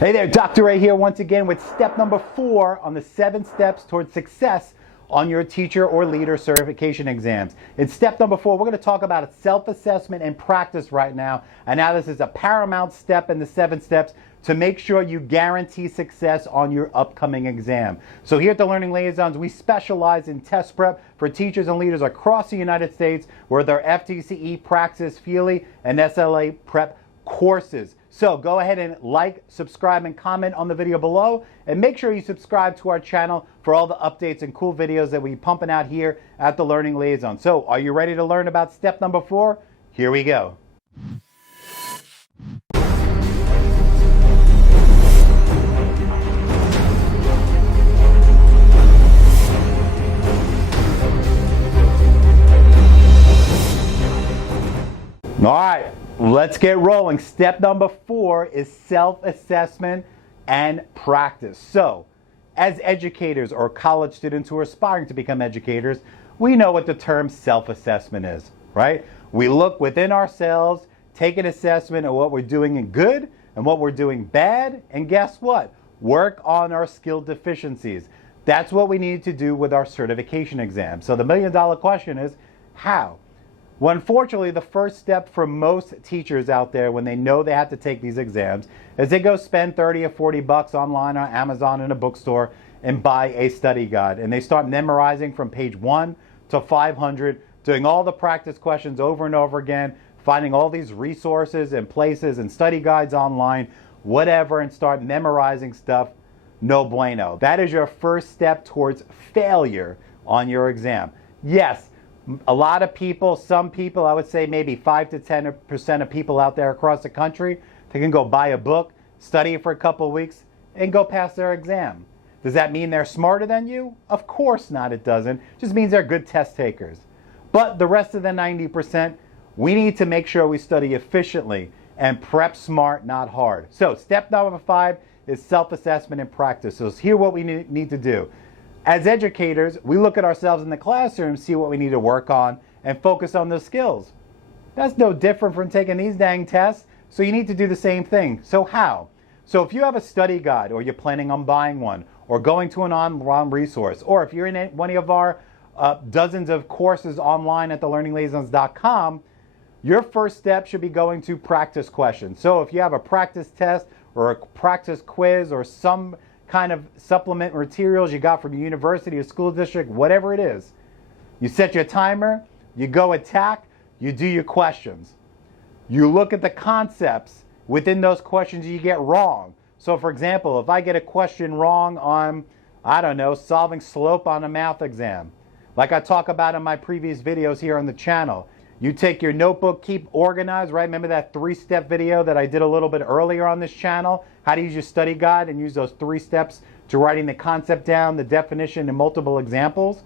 Hey there, Dr. Ray here once again with step number 4 on the 7 steps towards success on your teacher or leader certification exams. In step number 4, we're going to talk about self-assessment and practice right now. And now this is a paramount step in the 7 steps to make sure you guarantee success on your upcoming exam. So here at the Learning Liaisons, we specialize in test prep for teachers and leaders across the United States with our FTCE, Praxis, Feely, and SLA prep courses. So go ahead and like, subscribe, and comment on the video below, and make sure you subscribe to our channel for all the updates and cool videos that we're pumping out here at the Learning Liaison. So are you ready to learn about step number 4? Here we go. All right, let's get rolling. Step number 4 is self-assessment and practice. So, as educators or college students who are aspiring to become educators, we know what the term self-assessment is, right? We look within ourselves, take an assessment of what we're doing in good and what we're doing bad, and guess what? Work on our skill deficiencies. That's what we need to do with our certification exam. So the million-dollar question is, how? Well, unfortunately, the first step for most teachers out there when they know they have to take these exams is they go spend 30 or 40 bucks online on Amazon in a bookstore and buy a study guide. And they start memorizing from page 1 to 500, doing all the practice questions over and over again, finding all these resources and places and study guides online, whatever, and start memorizing stuff. No bueno. That is your first step towards failure on your exam. Yes, a lot of people, some people, I would say maybe 5 to 10% of people out there across the country, they can go buy a book, study it for a couple of weeks, and go pass their exam. Does that mean they're smarter than you? Of course not, it doesn't. It just means they're good test takers. But the rest of the 90%, we need to make sure we study efficiently and prep smart, not hard. So step number 5 is self-assessment and practice. So here's what we need to do. As educators, we look at ourselves in the classroom, see what we need to work on, and focus on those skills. That's no different from taking these dang tests, so you need to do the same thing. So how? So if you have a study guide, or you're planning on buying one, or going to an online resource, or if you're in one of our dozens of courses online at thelearningliaisons.com, your first step should be going to practice questions. So if you have a practice test, or a practice quiz, or some kind of supplement materials you got from your university or school district, whatever it is, you set your timer, you go attack, you do your questions. You look at the concepts within those questions you get wrong. So for example, if I get a question wrong on, I don't know, solving slope on a math exam, like I talk about in my previous videos here on the channel, you take your notebook, keep organized, right? Remember that 3-step video that I did a little bit earlier on this channel? How to use your study guide and use those 3 steps to writing the concept down, the definition, and multiple examples.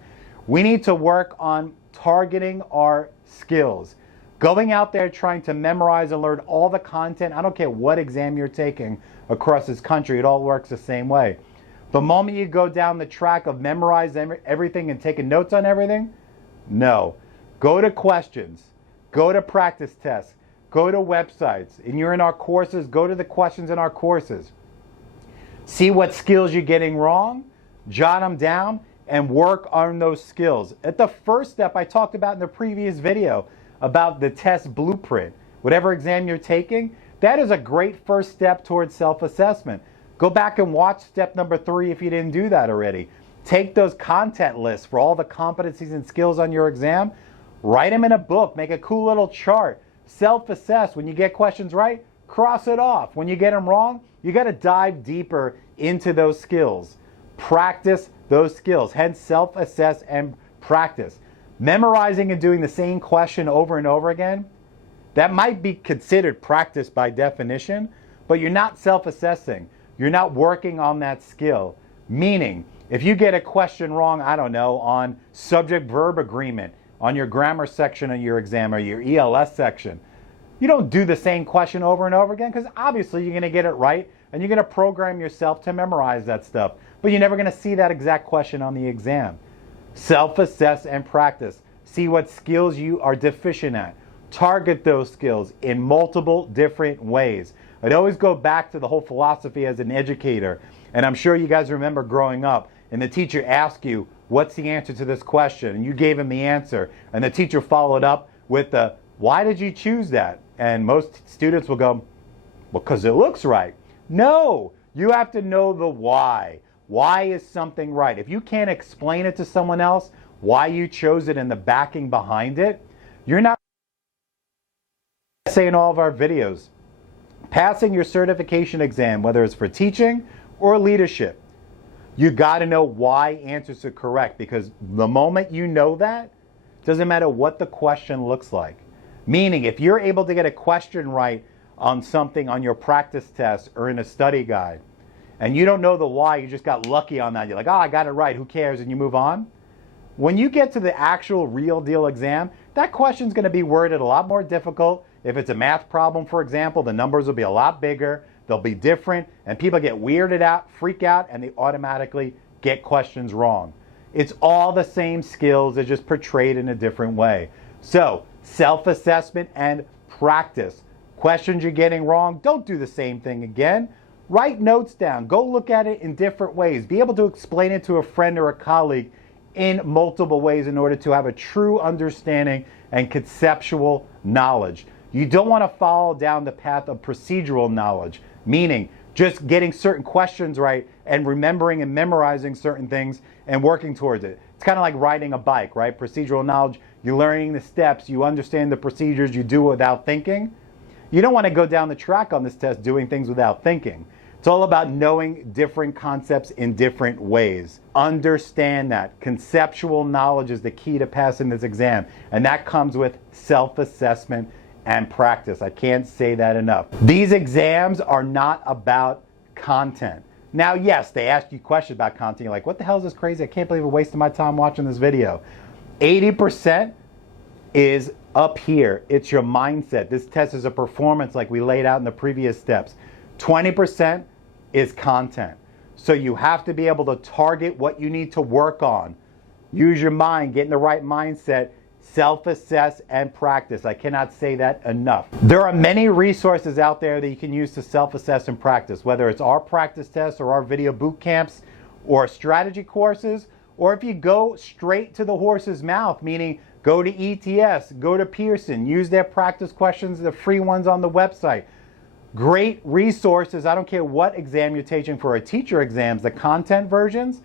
We need to work on targeting our skills. Going out there trying to memorize and learn all the content. I don't care what exam you're taking across this country, it all works the same way. The moment you go down the track of memorizing everything and taking notes on everything, no. Go to questions, go to practice tests, go to websites, and you're in our courses, go to the questions in our courses. See what skills you're getting wrong, jot them down, and work on those skills. At the first step I talked about in the previous video about the test blueprint. Whatever exam you're taking, that is a great first step towards self-assessment. Go back and watch step number 3 if you didn't do that already. Take those content lists for all the competencies and skills on your exam, write them in a book, make a cool little chart, self-assess. When you get questions right, cross it off. When you get them wrong, you got to dive deeper into those skills. Practice those skills, hence self-assess and practice. Memorizing and doing the same question over and over again, that might be considered practice by definition, but you're not self-assessing. You're not working on that skill. Meaning, if you get a question wrong, I don't know, on subject-verb agreement, on your grammar section of your exam or your ELS section, you don't do the same question over and over again, because obviously you're going to get it right and you're going to program yourself to memorize that stuff, but you're never going to see that exact question on the exam. Self-assess and practice. See what skills you are deficient at. Target those skills in multiple different ways. I'd always go back to the whole philosophy as an educator. And I'm sure you guys remember growing up and the teacher asked you, what's the answer to this question? And you gave him the answer. And the teacher followed up with the, why did you choose that? And most students will go, well, because it looks right. No, you have to know the why. Why is something right? If you can't explain it to someone else, why you chose it and the backing behind it, you're not saying in all of our videos. Passing your certification exam, whether it's for teaching or leadership, you got to know why answers are correct, because the moment you know that, doesn't matter what the question looks like. Meaning, if you're able to get a question right on something on your practice test or in a study guide, and you don't know the why, you just got lucky on that. You're like, oh, I got it right, who cares? And you move on. When you get to the actual real deal exam, that question's going to be worded a lot more difficult. If it's a math problem, for example, the numbers will be a lot bigger, they'll be different, and people get weirded out, freak out, and they automatically get questions wrong. It's all the same skills, they're just portrayed in a different way. So, self-assessment and practice. Questions you're getting wrong, don't do the same thing again. Write notes down, go look at it in different ways. Be able to explain it to a friend or a colleague in multiple ways in order to have a true understanding and conceptual knowledge. You don't want to follow down the path of procedural knowledge, meaning just getting certain questions right and remembering and memorizing certain things and working towards it. It's kind of like riding a bike, right? Procedural knowledge, you're learning the steps, you understand the procedures, you do it without thinking. You don't want to go down the track on this test doing things without thinking. It's all about knowing different concepts in different ways. Understand that. Conceptual knowledge is the key to passing this exam, and that comes with self-assessment and practice. I can't say that enough. These exams are not about content. Now, yes, they ask you questions about content. You're like, what the hell is this crazy? I can't believe I'm wasting my time watching this video. 80% is up here. It's your mindset. This test is a performance like we laid out in the previous steps. 20% is content. So you have to be able to target what you need to work on. Use your mind, get in the right mindset, self-assess and practice. I cannot say that enough. There are many resources out there that you can use to self-assess and practice, whether it's our practice tests or our video boot camps or strategy courses, or if you go straight to the horse's mouth, meaning go to ETS, go to Pearson, use their practice questions, the free ones on the website. Great resources. I don't care what exam you're taking for a teacher exams, the content versions.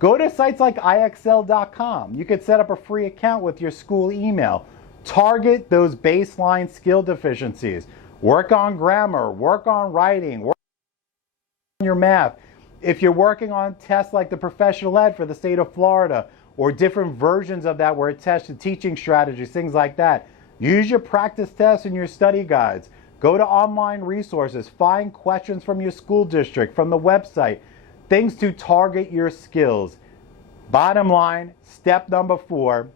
Go to sites like IXL.com. You could set up a free account with your school email. Target those baseline skill deficiencies. Work on grammar, work on writing, work on your math. If you're working on tests like the professional ed for the state of Florida, or different versions of that where it tests the teaching strategies, things like that, use your practice tests and your study guides. Go to online resources, find questions from your school district, from the website, things to target your skills. Bottom line, step number 4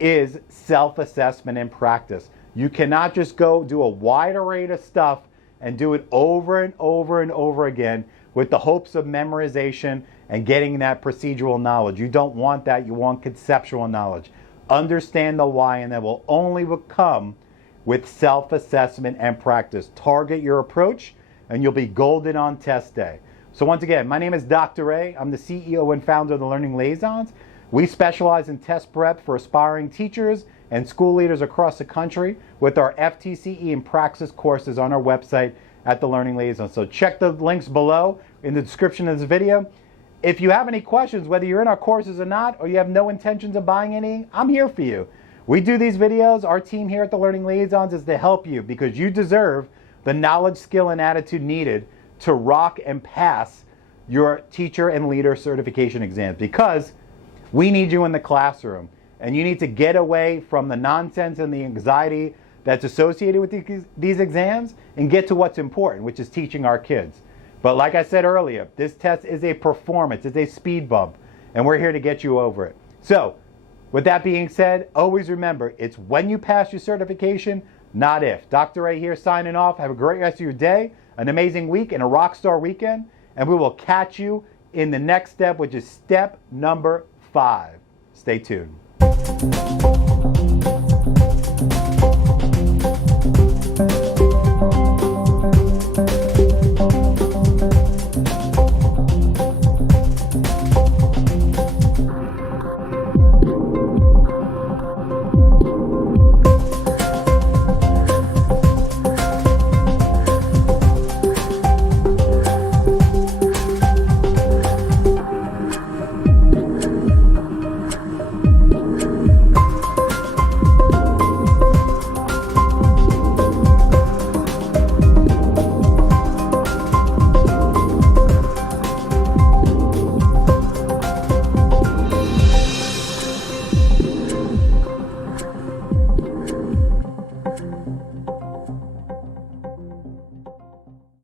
is self-assessment and practice. You cannot just go do a wide array of stuff and do it over and over and over again with the hopes of memorization and getting that procedural knowledge. You don't want that, you want conceptual knowledge. Understand the why, and that will only come with self-assessment and practice. Target your approach and you'll be golden on test day. So once again, my name is Dr. A. I'm the CEO and founder of the Learning Liaisons. We specialize in test prep for aspiring teachers and school leaders across the country with our FTCE and Praxis courses on our website at the Learning Liaisons. So check the links below in the description of this video. If you have any questions, whether you're in our courses or not, or you have no intentions of buying any, I'm here for you. We do these videos. Our team here at the Learning Liaisons is to help you because you deserve the knowledge, skill, and attitude needed to rock and pass your teacher and leader certification exams, because we need you in the classroom and you need to get away from the nonsense and the anxiety that's associated with these exams and get to what's important, which is teaching our kids. But like I said earlier, this test is a performance, it's a speed bump, and we're here to get you over it. So, with that being said, always remember, it's when you pass your certification, not if. Dr. A here signing off. Have a great rest of your day, an amazing week, and a rock star weekend, and we will catch you in the next step, which is step number 5. Stay tuned.